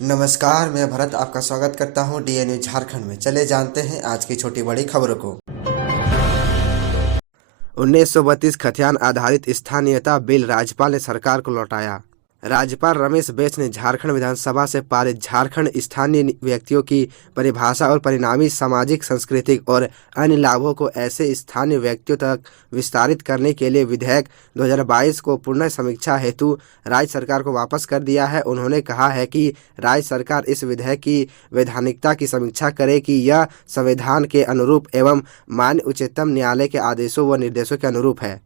नमस्कार, मैं भरत आपका स्वागत करता हूं डीएनयू झारखंड में। चले जानते हैं आज की छोटी बड़ी खबरों को। 1932 खतियान आधारित स्थानीयता बिल राज्यपाल ने सरकार को लौटाया। राज्यपाल रमेश बैस ने झारखंड विधानसभा से पारित झारखंड स्थानीय व्यक्तियों की परिभाषा और परिणामी सामाजिक, सांस्कृतिक और अन्य लाभों को ऐसे स्थानीय व्यक्तियों तक विस्तारित करने के लिए विधेयक 2022 को पुनः समीक्षा हेतु राज्य सरकार को वापस कर दिया है। उन्होंने कहा है कि राज्य सरकार इस विधेयक की वैधानिकता की समीक्षा करे कि यह संविधान के अनुरूप एवं माननीय उच्चतम न्यायालय के आदेशों व निर्देशों के अनुरूप है।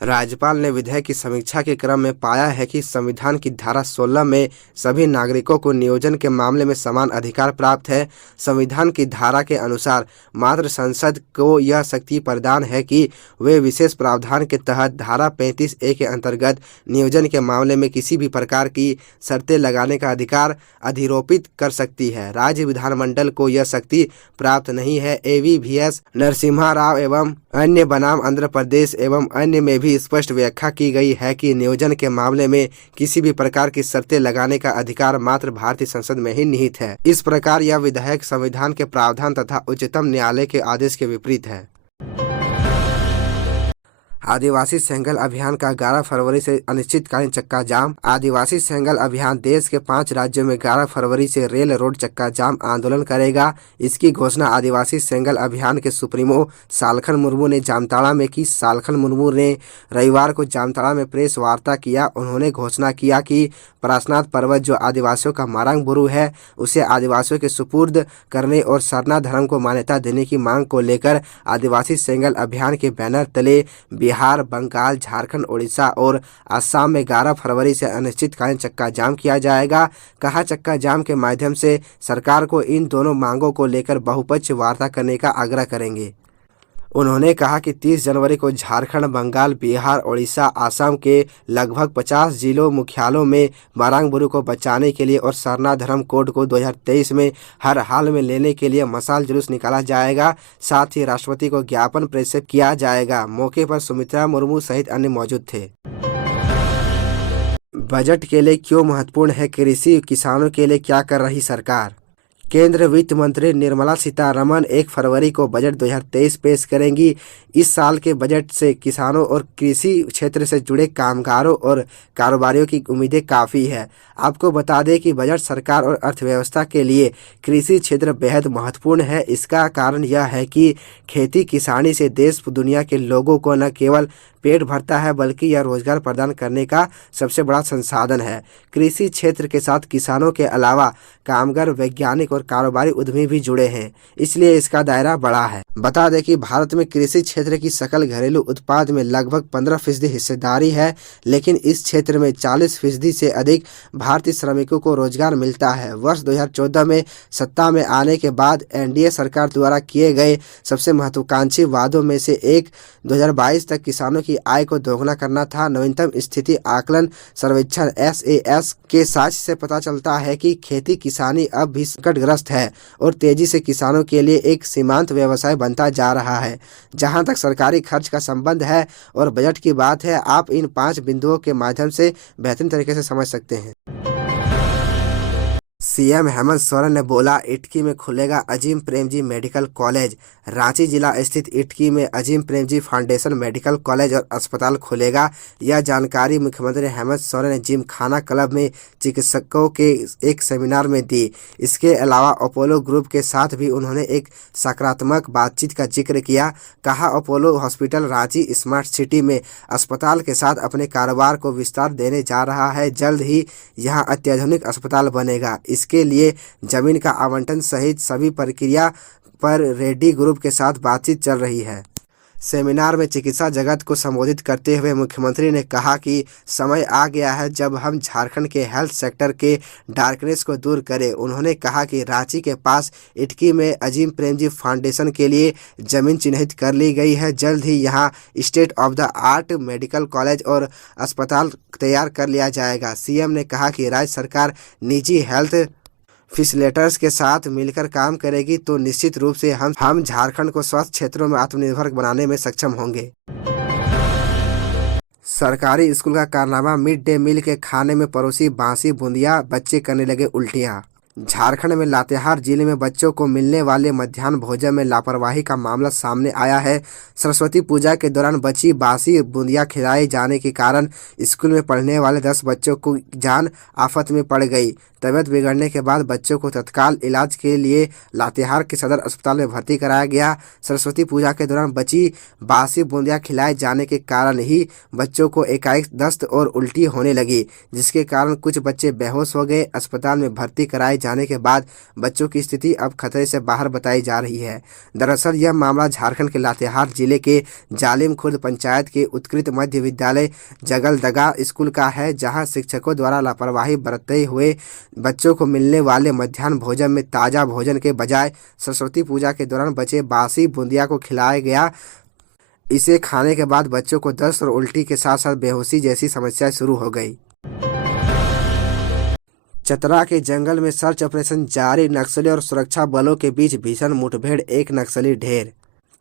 राज्यपाल ने विधेयक की समीक्षा के क्रम में पाया है कि संविधान की धारा 16 में सभी नागरिकों को नियोजन के मामले में समान अधिकार प्राप्त है। संविधान की धारा के अनुसार मात्र संसद को यह शक्ति प्रदान है कि वे विशेष प्रावधान के तहत धारा 35A के अंतर्गत नियोजन के मामले में किसी भी प्रकार की शर्तें लगाने का अधिकार अधिरोपित कर सकती है। राज्य विधानमंडल को यह शक्ति प्राप्त नहीं है। AVVS नरसिम्हा राव एवं अन्य बनाम आंध्र प्रदेश एवं अन्य में भी स्पष्ट व्याख्या की गई है कि नियोजन के मामले में किसी भी प्रकार की शर्तें लगाने का अधिकार मात्र भारतीय संसद में ही निहित है। इस प्रकार यह विधेयक संविधान के प्रावधान तथा उच्चतम न्यायालय के आदेश के विपरीत है। आदिवासी सेंगल अभियान का 11 फरवरी से अनिश्चितकालीन चक्का जाम। आदिवासी सेंगल अभियान देश के 5 राज्यों में 11 फरवरी से रेल रोड चक्का जाम आंदोलन करेगा। इसकी घोषणा आदिवासी सेंगल अभियान के सुप्रीमो सालखन मुर्मू ने जामताड़ा में की। सालखन मुर्मू ने रविवार को जामताड़ा में प्रेस वार्ता किया। उन्होंने घोषणा किया कि पारसनाथ पर्वत जो आदिवासियों का मारंग बुरु है, उसे आदिवासियों के सुपुर्द करने और सरना धर्म को मान्यता देने की मांग को लेकर आदिवासी सेंगल अभियान के बैनर तले बिहार, बंगाल, झारखंड, उड़ीसा और असम में 11 फरवरी से अनिश्चितकालीन चक्का जाम किया जाएगा। कहा, चक्का जाम के माध्यम से सरकार को इन दोनों मांगों को लेकर बहुपक्षीय वार्ता करने का आग्रह करेंगे। उन्होंने कहा कि 30 जनवरी को झारखंड, बंगाल, बिहार, उड़ीसा, असम के लगभग 50 जिलों मुख्यालयों में मारंग बुरु को बचाने के लिए और सरना धर्म कोड को 2023 में हर हाल में लेने के लिए मशाल जुलूस निकाला जाएगा। साथ ही राष्ट्रपति को ज्ञापन प्रेषित किया जाएगा। मौके पर सुमित्रा मुर्मू सहित अन्य मौजूद थे। बजट के लिए क्यों महत्वपूर्ण है कृषि, किसानों के लिए क्या कर रही सरकार। केंद्रीय वित्त मंत्री निर्मला सीतारमण 1 फरवरी को बजट 2023 पेश करेंगी। इस साल के बजट से किसानों और कृषि क्षेत्र से जुड़े कामगारों और कारोबारियों की उम्मीदें काफ़ी है। आपको बता दें कि बजट सरकार और अर्थव्यवस्था के लिए कृषि क्षेत्र बेहद महत्वपूर्ण है। इसका कारण यह है कि खेती किसानी से देश दुनिया के लोगों को न केवल पेट भरता है बल्कि यह रोजगार प्रदान करने का सबसे बड़ा संसाधन है। कृषि क्षेत्र के साथ किसानों के अलावा कामगार, वैज्ञानिक और कारोबारी उद्यमी भी जुड़े हैं, इसलिए इसका दायरा बड़ा है। बता दें कि भारत में कृषि क्षेत्र की सकल घरेलू उत्पाद में लगभग 15% हिस्सेदारी है, लेकिन इस क्षेत्र में 40% से अधिक भारतीय श्रमिकों को रोजगार मिलता है। वर्ष 2014 में सत्ता में आने के बाद एनडीए सरकार द्वारा किए गए सबसे महत्वाकांक्षी वादों में से एक 2022 तक किसानों की आय को दोगुना करना था। नवीनतम स्थिति आकलन सर्वेक्षण SAS के साक्ष्य से पता चलता है कि खेती किसानी अब भी संकटग्रस्त है और तेजी से किसानों के लिए एक सीमांत व्यवसाय बनता जा रहा है। जहां तक सरकारी खर्च का संबंध है और बजट की बात है, आप इन 5 बिंदुओं के माध्यम से बेहतरीन तरीके से समझ सकते हैं। सीएम हेमंत सोरेन ने बोला, इटकी में खुलेगा अजीम प्रेमजी मेडिकल कॉलेज। रांची जिला स्थित इटकी में Azim Premji foundation medical college और अस्पताल खुलेगा। यह जानकारी मुख्यमंत्री हेमंत सोरेन ने जिम खाना क्लब में चिकित्सकों के एक सेमिनार में दी। इसके अलावा अपोलो ग्रुप के साथ भी उन्होंने एक सकारात्मक बातचीत का जिक्र किया। कहा, Apollo hospital Ranchi smart city में अस्पताल के साथ अपने कारोबार को विस्तार देने जा रहा है। जल्द ही यहाँ अत्याधुनिक अस्पताल बनेगा। इसके लिए जमीन का आवंटन सहित सभी प्रक्रिया पर रेड्डी ग्रुप के साथ बातचीत चल रही है। सेमिनार में चिकित्सा जगत को संबोधित करते हुए मुख्यमंत्री ने कहा कि समय आ गया है जब हम झारखंड के हेल्थ सेक्टर के डार्कनेस को दूर करें। उन्होंने कहा कि रांची के पास इटकी में अजीम प्रेमजी फाउंडेशन के लिए जमीन चिन्हित कर ली गई है। जल्द ही यहां state of the art medical college और अस्पताल तैयार कर लिया जाएगा। सीएम ने कहा कि राज्य सरकार निजी हेल्थ फैसिलिटेटर्स के साथ मिलकर काम करेगी तो निश्चित रूप से हम झारखंड को स्वास्थ्य क्षेत्रों में आत्मनिर्भर बनाने में सक्षम होंगे। सरकारी स्कूल का कारनामा, मिड डे मील के खाने में परोसी बासी बूंदिया, बच्चे करने लगे उल्टियां। झारखंड में लातेहार जिले में बच्चों को मिलने वाले मध्याह्न भोजन में लापरवाही का मामला सामने आया है। सरस्वती पूजा के दौरान बची बासी बूंदियां खिलाए जाने के कारण स्कूल में पढ़ने वाले 10 बच्चों को जान आफत में पड़ गई। तबीयत बिगड़ने के बाद बच्चों को तत्काल इलाज के लिए लातेहार के सदर अस्पताल में भर्ती कराया गया। सरस्वती पूजा के दौरान बची बासी बूंदियां खिलाए जाने के कारण ही बच्चों को एकाएक दस्त और उल्टी होने लगी, जिसके कारण कुछ बच्चे बेहोश हो गए। अस्पताल में भर्ती कराए जाने के बाद बच्चों की स्थिति अब खतरे से बाहर बताई जा रही है। दरअसल यह मामला झारखंड के लातेहार जिले के जालिम खुर्द पंचायत के उत्कृत मध्य विद्यालय जगलदगा स्कूल का है, जहां शिक्षकों द्वारा लापरवाही बरतते हुए बच्चों को मिलने वाले मध्याह्न भोजन में ताज़ा भोजन के बजाय सरस्वती पूजा के दौरान बचे बासी बूंदिया को खिलाया गया। इसे खाने के बाद बच्चों को दस्त और उल्टी के साथ साथ बेहोशी जैसी समस्याएं शुरू हो गई। चतरा के जंगल में सर्च ऑपरेशन जारी, नक्सली और सुरक्षा बलों के बीच भीषण मुठभेड़, एक नक्सली ढेर।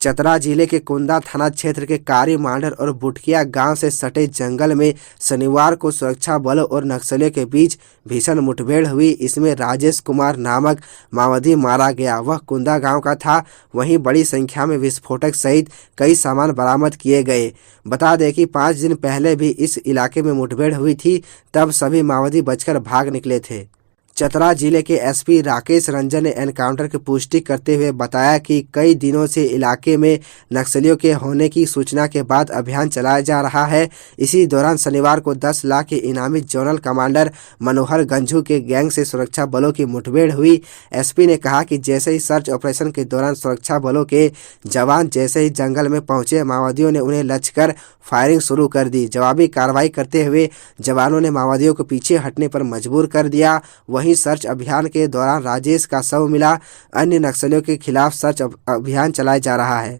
चतरा जिले के कुंदा थाना क्षेत्र के कारी मांडर और बुटकिया गांव से सटे जंगल में शनिवार को सुरक्षा बलों और नक्सलियों के बीच भीषण मुठभेड़ हुई। इसमें राजेश कुमार नामक माओवादी मारा गया। वह कुंदा गांव का था। वहीं बड़ी संख्या में विस्फोटक सहित कई सामान बरामद किए गए। बता दें कि 5 दिन पहले भी इस इलाके में मुठभेड़ हुई थी, तब सभी माओवादी बचकर भाग निकले थे। चतरा जिले के एसपी राकेश रंजन ने एनकाउंटर की पुष्टि करते हुए बताया कि कई दिनों से इलाके में नक्सलियों के होने की सूचना के बाद अभियान चलाया जा रहा है। इसी दौरान शनिवार को 10 लाख के इनामी जोनल कमांडर मनोहर गंझू के गैंग से सुरक्षा बलों की मुठभेड़ हुई। एसपी ने कहा कि जैसे ही सर्च ऑपरेशन के दौरान सुरक्षा बलों के जवान जैसे ही जंगल में पहुंचे, माओवादियों ने उन्हें लक्ष्य कर फायरिंग शुरू कर दी। जवाबी कार्रवाई करते हुए जवानों ने माओवादियों को पीछे हटने पर मजबूर कर दिया। वहीं सर्च अभियान के दौरान राजेश का शव मिला। अन्य नक्सलियों के खिलाफ सर्च अभियान चलाया जा रहा है।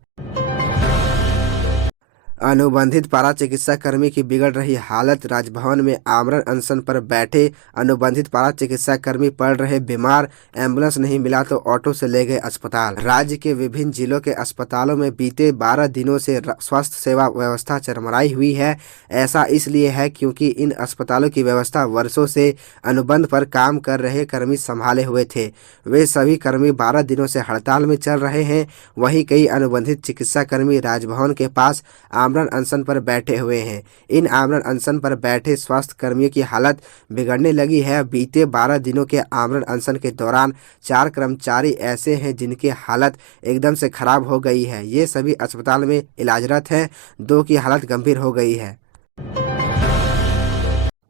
अनुबंधित पारा चिकित्सा कर्मी की बिगड़ रही हालत, राजभवन में आमरण अनशन पर बैठे अनुबंधित पारा चिकित्सा कर्मी पड़ रहे बीमार, एम्बुलेंस नहीं मिला तो ऑटो से ले गए अस्पताल। राज्य के विभिन्न जिलों के अस्पतालों में बीते 12 दिनों से स्वास्थ्य सेवा व्यवस्था चरमराई हुई है। ऐसा इसलिए है क्योंकि इन अस्पतालों की व्यवस्था वर्षों से अनुबंध पर काम कर रहे कर्मी संभाले हुए थे। वे सभी कर्मी 12 दिनों से हड़ताल में चल रहे हैं। वहीं कई अनुबंधित चिकित्सा कर्मी राजभवन के पास आमरण अनशन पर बैठे हुए हैं। इन आमरण अनशन पर बैठे स्वास्थ्य कर्मियों की हालत बिगड़ने लगी है। बीते 12 दिनों के आमरण अनशन के दौरान 4 कर्मचारी ऐसे हैं जिनकी हालत एकदम से खराब हो गई है। ये सभी अस्पताल में इलाजरत हैं। 2 की हालत गंभीर हो गई है।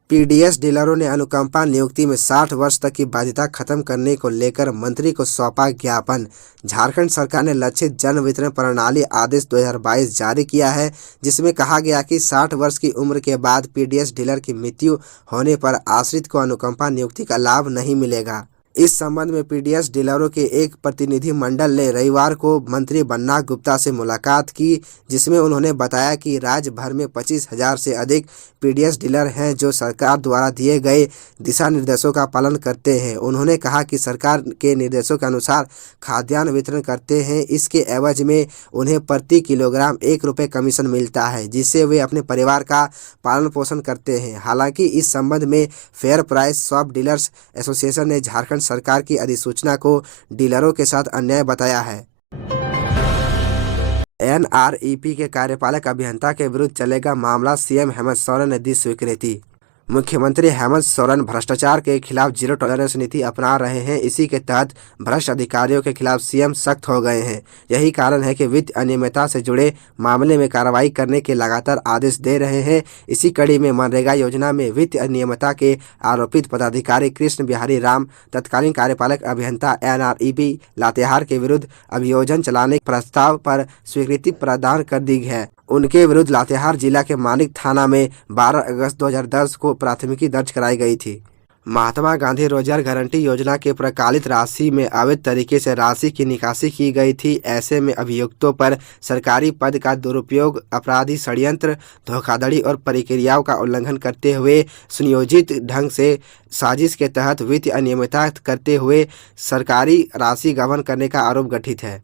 पीडीएस डीलरों ने अनुकंपा नियुक्ति में 60 वर्ष तक की बाध्यता खत्म करने को लेकर मंत्री को सौंपा ज्ञापन। झारखंड सरकार ने लक्षित जन वितरण प्रणाली आदेश 2022 जारी किया है, जिसमें कहा गया कि 60 वर्ष की उम्र के बाद पीडीएस डीलर की मृत्यु होने पर आश्रित को अनुकंपा नियुक्ति का लाभ नहीं मिलेगा। इस संबंध में पीडीएस डीलरों के एक प्रतिनिधि मंडल ने रविवार को मंत्री बन्ना गुप्ता से मुलाकात की, जिसमें उन्होंने बताया कि राज्य भर में 25,000 से अधिक पीडीएस डीलर हैं जो सरकार द्वारा दिए गए दिशा निर्देशों का पालन करते हैं। उन्होंने कहा कि सरकार के निर्देशों के अनुसार खाद्यान्न वितरण करते हैं। इसके एवज में उन्हें प्रति किलोग्राम 1 रुपये कमीशन मिलता है, जिससे वे अपने परिवार का पालन पोषण करते हैं। हालांकि इस संबंध में fair price shop dealers association ने झारखंड सरकार की अधिसूचना को डीलरों के साथ अन्याय बताया है। एनआरईपी के कार्यपालक अभियंता के विरुद्ध चलेगा मामला, सीएम हेमंत सोरेन ने दी स्वीकृति। मुख्यमंत्री हेमंत सोरेन भ्रष्टाचार के खिलाफ जीरो टॉलरेंस नीति अपना रहे हैं। इसी के तहत भ्रष्ट अधिकारियों के खिलाफ सीएम सख्त हो गए हैं। यही कारण है कि वित्त अनियमितता से जुड़े मामले में कार्रवाई करने के लगातार आदेश दे रहे हैं। इसी कड़ी में मनरेगा योजना में वित्त अनियमितता के आरोपित पदाधिकारी कृष्ण बिहारी राम, तत्कालीन कार्यपालक अभियंता एनआरईपी लातेहार के विरुद्ध अभियोजन चलाने के प्रस्ताव पर स्वीकृति प्रदान कर दी है। उनके विरुद्ध लातेहार जिला के मानिक थाना में 12 अगस्त 2010 को प्राथमिकी दर्ज कराई गई थी। महात्मा गांधी रोजगार गारंटी योजना के प्रकालित राशि में अवैध तरीके से राशि की निकासी की गई थी। ऐसे में अभियुक्तों पर सरकारी पद का दुरुपयोग, अपराधी षड्यंत्र, धोखाधड़ी और प्रक्रियाओं का उल्लंघन करते हुए सुनियोजित ढंग से साजिश के तहत वित्तीय अनियमितता करते हुए सरकारी राशि गबन करने का आरोप गठित है।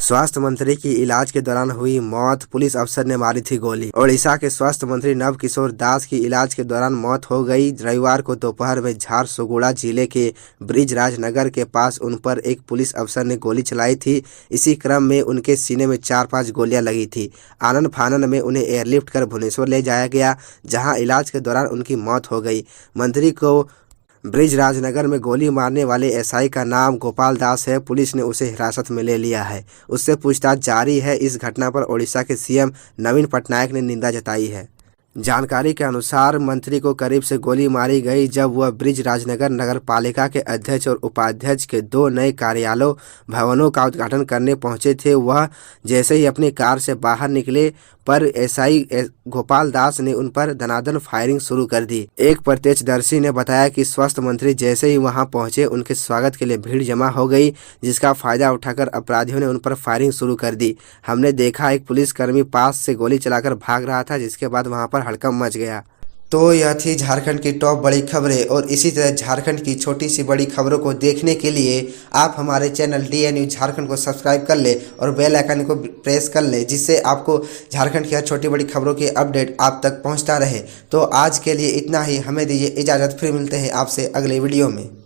स्वास्थ्य मंत्री की इलाज के दौरान हुई मौत, पुलिस अफसर ने मारी थी गोली। ओडिशा के स्वास्थ्य मंत्री नव किशोर दास की इलाज के दौरान मौत हो गई। रविवार को दोपहर में झारसुगुड़ा जिले के ब्रिजराज नगर के पास उन पर एक पुलिस अफसर ने गोली चलाई थी। इसी क्रम में उनके सीने में 4-5 गोलियां लगी थी। आनन फानन में उन्हें एयरलिफ्ट कर भुवनेश्वर ले जाया गया, जहां इलाज के दौरान उनकी मौत हो गई। मंत्री को ब्रिजराजनगर में गोली मारने वाले एसआई का नाम गोपाल दास है। पुलिस ने उसे हिरासत में ले लिया है, उससे पूछताछ जारी है। इस घटना पर ओडिशा के सीएम नवीन पटनायक ने निंदा जताई है। जानकारी के अनुसार मंत्री को करीब से गोली मारी गई जब वह ब्रिजराजनगर नगर पालिका के अध्यक्ष और उपाध्यक्ष के 2 नए कार्यालय भवनों का उद्घाटन करने पहुंचे थे। वह जैसे ही अपनी कार से बाहर निकले पर एसआई गोपाल दास ने उन पर दनादन फायरिंग शुरू कर दी। एक प्रत्यक्षदर्शी ने बताया कि स्वास्थ्य मंत्री जैसे ही वहां पहुंचे, उनके स्वागत के लिए भीड़ जमा हो गई, जिसका फायदा उठाकर अपराधियों ने उन पर फायरिंग शुरू कर दी। हमने देखा एक पुलिसकर्मी पास से गोली चलाकर भाग रहा था, जिसके बाद वहां पर हड़कंप मच गया। तो यह थी झारखंड की टॉप बड़ी खबरें, और इसी तरह झारखंड की छोटी सी बड़ी खबरों को देखने के लिए आप हमारे चैनल DN न्यूज़ झारखंड को सब्सक्राइब कर ले और बेल आइकन को प्रेस कर ले, जिससे आपको झारखंड की हर छोटी बड़ी खबरों की अपडेट आप तक पहुंचता रहे। तो आज के लिए इतना ही, हमें दीजिए इजाज़त, फिर मिलते हैं आपसे अगले वीडियो में।